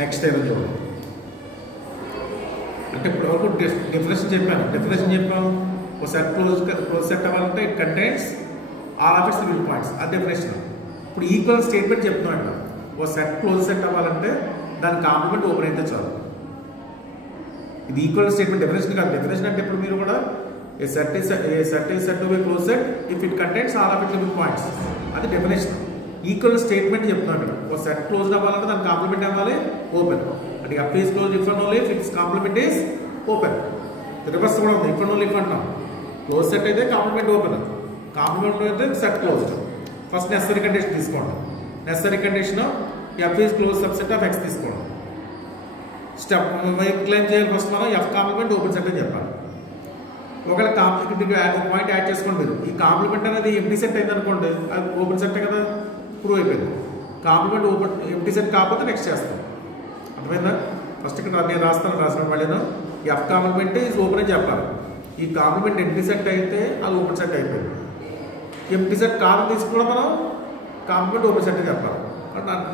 Next ఏదో చూడండి. అంటే ఇప్పుడు వరకు డెఫినేషన్ చెప్పాను. ఒక సెట్ క్లోజ్ సెట్ అవ్వాలంటే it contains all of its limit points, అది డెఫినేషన్. ఇప్పుడు ఈక్వల్ స్టేట్మెంట్ చెప్తున్నాను. ఒక సెట్ క్లోజ్ సెట్ అవ్వాలంటే దాని కాంప్లిమెంట్ ఓపెన్ అయితే చాలు. ఇది ఈక్వల్ స్టేట్మెంట్ డెఫినేషన్ కాదు. డెఫినేషన్ అంటే ఇప్పుడు మీరు కూడా a set is said to be close set if it contains all of it limit points, అది డెఫినేషన్. ఈక్వల్ స్టేట్మెంట్ చెప్తున్నాను. ఒక సెట్ క్లోజ్ అవ్వాలంటే దాని కాంప్లిమెంట్ అవ్వాలి ఓపెన్. అంటే F is close if and only if its complement is open. Reverse కూడా ఉంది, ఇఫ్ అండ్ ఓన్లీ ఇఫ్ అంటాం. క్లోజ్ సెట్ అయితే కాంప్లిమెంట్ ఓపెన్, కాంప్లిమెంట్ అయితే set closed. First necessary condition తీసుకోండి. Necessary condition F is close subset of X తీసుకోండి. Step claim చేయాలి. First మనం F complement open set అని చెప్పాలి. ఒకవేళ ఒక పాయింట్ యాడ్ చేసుకోండి మీరు. ఈ కాంప్లిమెంట్ అనేది ఎంటీ సెట్ అయింది అనుకోండి, అది ఓపెన్ సెట్ కదా, ప్రూవ్ అయిపోయింది. కాంప్లిమెంట్ ఓపెన్ ఎంటీ సెట్ కాకపోతే నెక్స్ట్ చేస్తాం. అర్థమైందా? ఫస్ట్ ఇక్కడ నేను రాసిన మళ్ళీ ఎఫ్ కాంప్లిమెంట్ ఈజ్ ఓపెన్ అని చెప్పాలి. ఈ కాంప్లిమెంట్ ఎంటీ సెట్ అయితే అది ఓపెన్ సెట్ అయిపోయింది. ఎంటీ సెట్ కారణం తీసుకున్నా మనం కాంప్లిమెంట్ ఓపెన్ సెట్ అని చెప్పాలి.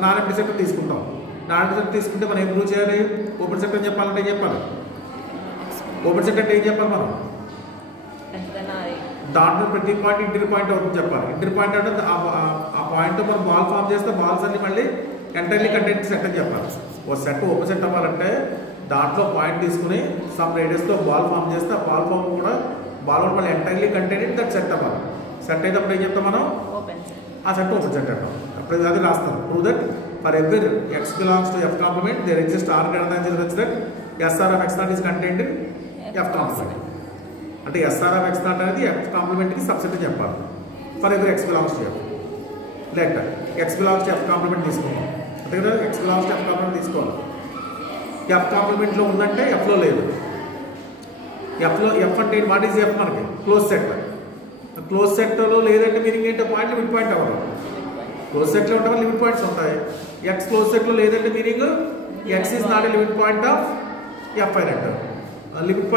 నాన్ ఎంటీ సెట్ తీసుకుంటాం. నాన్ ఎంటీ సెట్ తీసుకుంటే మనం ఏం ప్రూవ్ చేయాలి? ఓపెన్ సెట్ అని చెప్పాలంటే ఏం చెప్పాలి? ఓపెన్ సెట్ అంటే ఏం చెప్పాలి మనం? దాంట్లో ప్రతి పాయింట్ ఇంటర్ పాయింట్ అవుతుంది చెప్పాలి. ఇంటర్ పాయింట్ అంటే ఆ పాయింట్ మనం బాల్ ఫామ్ చేస్తే బాల్స్ అన్ని మళ్ళీ ఎంటైర్లీ కంటెంట్ సెట్ అని చెప్పాలి. ఓ సెట్ ఓపెన్ సెట్ అవ్వాలంటే దాంట్లో పాయింట్ తీసుకుని సమ్ రేడియస్తో బాల్ ఫామ్ చేస్తే ఆ బాల్ ఫామ్ కూడా బాల్ మళ్ళీ ఎంటైర్లీ కంటెంట్ దట్ సెట్ అవ్వాలి. సెట్ అయితే అప్పుడు ఏం చెప్తాం మనం? ఆ సెట్ ఓపెన్ సెట్ అంటాం. అప్పుడు అది రాస్తాం. Prove that for every X belongs to F complement there exist are greater than that SR of X not is content in F complement. అంటే ఎస్ఆర్ ఆఫ్ ఎక్స్ నాట్ అనేది F కాంప్లిమెంట్కి subset అని చెప్పాలి. For every X belongs to F. లేక X belongs to F complement తీసుకున్నాం. అంతే కదా, X belongs to F complement తీసుకోవాలి. ఎఫ్ కాంప్లిమెంట్లో ఉందంటే ఎఫ్లో లేదు. ఎఫ్ అంటే వాట్ ఈజ్ ఎఫ్? మనకి క్లోజ్ సెట్. క్లోజ్ సెట్లో లేదంటే మీనింగ్ ఏంటో పాయింట్ లిమిట్ పాయింట్ అవ్వాలి. క్లోజ్ సెట్లో ఉంటే లిమిట్ పాయింట్స్ ఉంటాయి. ఎక్స్ క్లోజ్ సెట్లో లేదంటే meaning X is not a limit point of F అయినట్టు. లిమిట్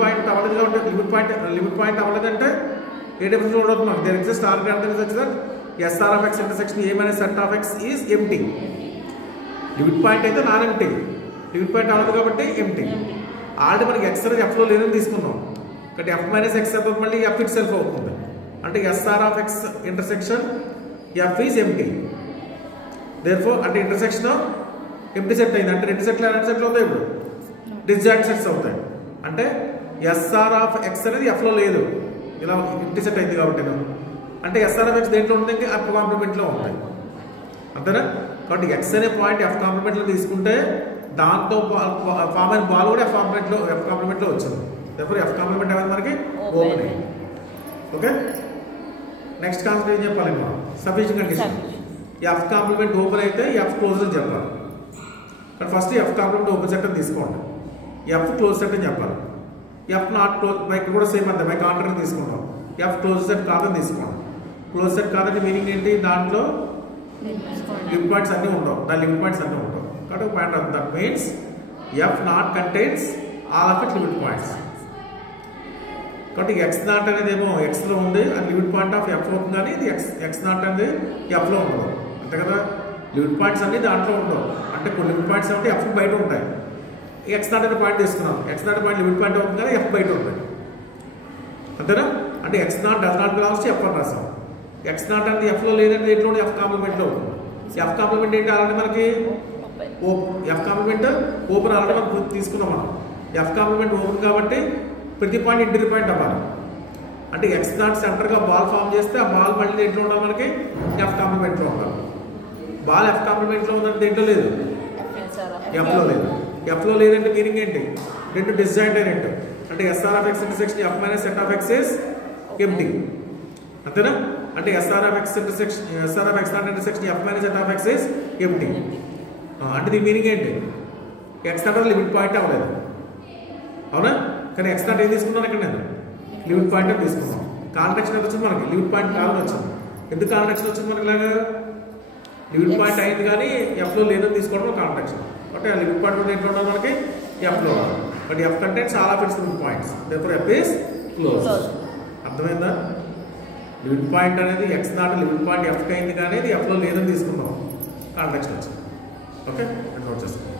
పాయింట్ అవ్వలేదు అంటే లిమిట్ పాయింట్ అవ్వలేదంటే ఏ డెఫినేషన్ చూడవచ్చు మనం. There exist are greater that that SR of X intersection A minus set of X is empty. Limit point అయితే non empty. Limit point అవ్వదు కాబట్టి ఎంటీ. ఆల్రెడీ మనకి ఎక్స్ అనేది ఎఫ్లో లేదని తీసుకున్నాం. కాబట్టి ఎఫ్ మైనస్ ఎక్స్ అవుతుంది, మళ్ళీ ఎఫ్ ఇట్ సెల్ఫ్ అవుతుంది. అంటే SR of X intersection F is empty. Therefore అంటే ఇంటర్సెక్షన్ ఎంటీ సెట్ అయింది. అంటే రెండు సెట్లు అవుతాయి. ఇప్పుడు డిస్జాయింట్ సెట్స్ అవుతాయి. అంటే ఎస్ఆర్ ఆఫ్ ఎక్స్ అనేది ఎఫ్లో లేదు, ఇలా ఎంటీ సెట్ అయింది కాబట్టి. అంటే ఎస్ఆర్ ఆఫ్ ఎక్స్ దేంట్లో ఉంటుంది? ఎఫ్ కాంప్లిమెంట్లో ఉంటాయి. అంతేనా? కాబట్టి ఎక్స్ అనే పాయింట్ ఎఫ్ కాంప్లిమెంట్లో తీసుకుంటే దాంతో ఫామ్ అయిన బాల్ కూడా ఎఫ్ కాంప్లిమెంట్లో వచ్చింది. ఎప్పుడు ఎఫ్ కాంప్లిమెంట్ అనేది మనకి ఓపెన్ అయ్యింది. ఓకే, నెక్స్ట్ కాన్సెప్ట్ ఏం చెప్పాలి మనం? Sufficient condition. F complement open అయితే ఎఫ్ క్లోజ్ అని చెప్పాలి. కానీ first F complement open set అని తీసుకోండి. ఎఫ్ క్లోజ్ సెట్ అని చెప్పాలి. ఎఫ్ నాట్ క్లోజ్ ఇక్కడ కూడా సేమ్ అంతే. బై కాంట్రాక్ట్ తీసుకుంటాం. ఎఫ్ క్లోజ్ సెట్ కాదని తీసుకోండి. క్లోజ్ సెట్ కాదంటే మీనింగ్ ఏంటి? దాంట్లో లిమిట్ పాయింట్స్ అన్నీ ఉండవు. దాని లిమిట్ పాయింట్స్ అన్నీ ఉండవు. కాబట్టి point that means F not contains all of it limit points. కాబట్టి ఎక్స్ నాట్ అనేది ఏమో ఎక్స్లో ఉంది, అది లిమిట్ పాయింట్ ఆఫ్ ఎఫ్ అవుతుంది. కానీ ఇది ఎక్స్ నాట్ అనేది ఎఫ్లో ఉండదు. అంతే కదా, లిమిట్ పాయింట్స్ అన్ని దాంట్లో ఉండవు. అంటే కొన్ని లిమిట్ పాయింట్స్ అంటే ఎఫ్ బయట ఉంటాయి. ఎక్స్ నాట్ అనే పాయింట్ తీసుకున్నాం. X not point limit point అవుతుంది కానీ ఎఫ్ బయట ఉంటుంది. అంతేనా? అంటే X not does not belongs to F అని రాస్తాం. ఎక్స్ నాట్ అనేది ఎఫ్లో లేదంటే ఎట్లా ఎఫ్ కాంప్లిమెంట్లో ఉంటుంది. ఎఫ్ కాంప్లిమెంట్ ఏంటి? ఆల్రెడీ మనకి ఎఫ్ కాంప్లిమెంట్ ఓపెన్ ఆల్రెడీ మనం తీసుకున్నాం. మనం ఎఫ్ కాంప్లిమెంట్ ఓపెన్ కాబట్టి ప్రతి పాయింట్ ఇంటర్ పాయింట్ అవ్వాలి. అంటే ఎక్స్ నాట్ సెంటర్గా బాల్ ఫామ్ చేస్తే ఆ బాల్ మళ్ళీ దేంట్లో ఉండాలి? మనకి ఎఫ్ కాంప్లిమెంట్లో ఉండాలి. బాల్ ఎఫ్ కాంప్లిమెంట్లో ఉందంటే దేంట్లో లేదు, ఎఫ్లో లేదు. ఎఫ్లో లేదంటే మీనింగ్ ఏంటి? రెండు డిస్జాయింట్ అయినట్టు. అంటే SR of X intersection F minus set of X is empty. అంతేనా? అంటే SR of X not intersection F minus set of X is empty. అంటే దీని మీనింగ్ ఏంటి? ఎక్స్ నాట్ లిమిట్ పాయింట్ అవ్వలేదు, అవునా? కానీ ఎక్స్ నాట్ ఏం తీసుకున్నాను ఇక్కడ? నేను లిమిట్ పాయింట్ అని తీసుకున్నాం. కాంట్రాక్షన్ ఎంత వచ్చింది మనకి? లిమిట్ పాయింట్ కాదని వచ్చింది. ఎందుకు కాంట్రాక్షన్ వచ్చింది మనకి? ఇలాగా లిమిట్ పాయింట్ అయింది కానీ ఎఫ్లో లేదని తీసుకోవడం కాంట్రాక్షన్. అంటే ఆ లిమిట్ పాయింట్ కూడా ఏంటో ఉండాలి మనకి? ఎఫ్లో. But F contents all of its limit points. Therefore F is close. అర్థమైందా? లిమిట్ పాయింట్ అనేది ఎక్స్ నాట్ లిమిట్ పాయింట్ ఎఫ్కి అయింది కానీ ఇది ఎఫ్లో లేదని తీసుకున్నాం, కాంట్రాక్షన్ వచ్చింది. ఓకే నోట్ చేసుకోండి.